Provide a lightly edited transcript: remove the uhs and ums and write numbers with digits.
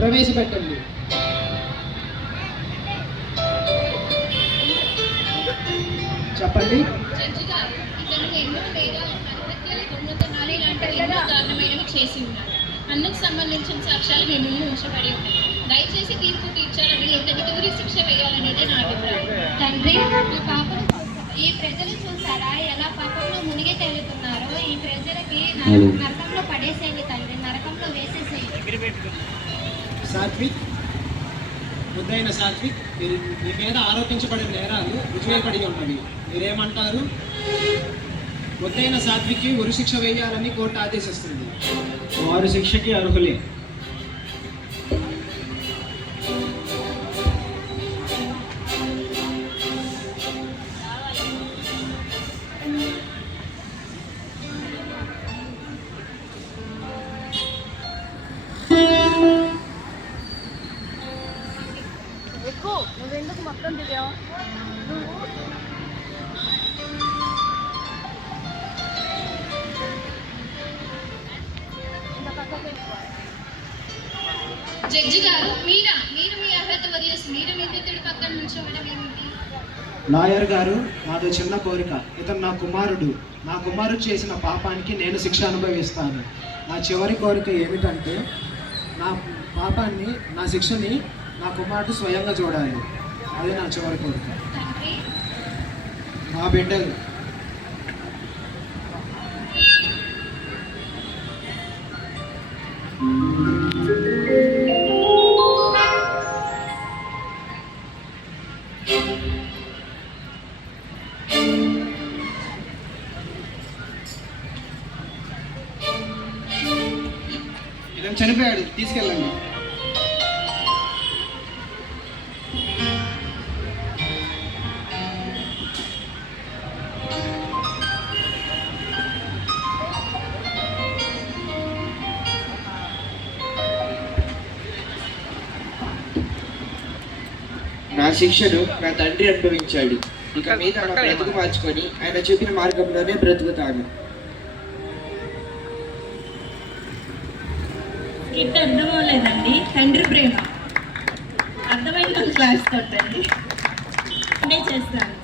ప్రవేశపెట్టండి. చెప్పండి. జడ్జి గారు, ఇతను ఎన్నో నేరాలు, హత్యలు, దొంగతనాలు ఇలాంటివి ఎన్నో దారుణమైనవి చేసి ఉన్నారు. అందుకు సంబంధించిన సాక్ష్యాలు మీ ముందు ఉంచబడి ఉన్నాయి. దయచేసి తీర్పు తీర్చాలని, ఇతనికి ఉరి శిక్ష వేయాలనేదే నా అభిప్రాయం. తండ్రి, ఈ పాపం ఈ ప్రజలు చూసారా ఎలా పాపంలో మునిగి తేలుతున్నారో? ఈ ప్రజలకి నరకంలో పడేసేయండి తండ్రి, నరకంలో వేసేసేయండి. సాత్విక్, ముద్దైన సాత్విక్, మీ మీద ఆరోపించబడిన నేరాలు రుజువైపడి ఉన్నవి. మీరేమంటారు? ముద్దైన సాత్విక్కి ఉరి శిక్ష వేయాలని కోర్టు ఆదేశిస్తుంది. వారు శిక్షకి అర్హులే. నువ్వెందుకు మొత్తం దిగావు? జడ్జి గారు, మీరు మీ అర్హత వదిలేసి మీరు నిందితుడి పక్కన నుంచోవడం ఏమిటి? లాయర్ గారు, నాదో చిన్న కోరిక. ఇతను నా కుమారుడు. నా కుమారుడు చేసిన పాపానికి నేను శిక్ష అనుభవిస్తాను. నా చివరి కోరిక ఏమిటంటే, నా పాపాన్ని, నా శిక్షని నా కుమారుడు స్వయంగా చూడాలి. అది నా చివరి కోరిక. తండ్రి, నా బిడ్డలు ఇతను చనిపోయాడు, తీసుకెళ్ళండి. నా శిక్షను నా తండ్రి అనుభవించాడు. ఇక మీద నా బ్రతుకు మార్చుకొని ఆయన చూపిన మార్గంలోనే బ్రతుకుతాను. స్కిట్ అర్థం అవ్వలేదండి. తండ్రి ప్రేమ అర్థమైన క్లాస్ తోటండి. నేను చేస్తాను.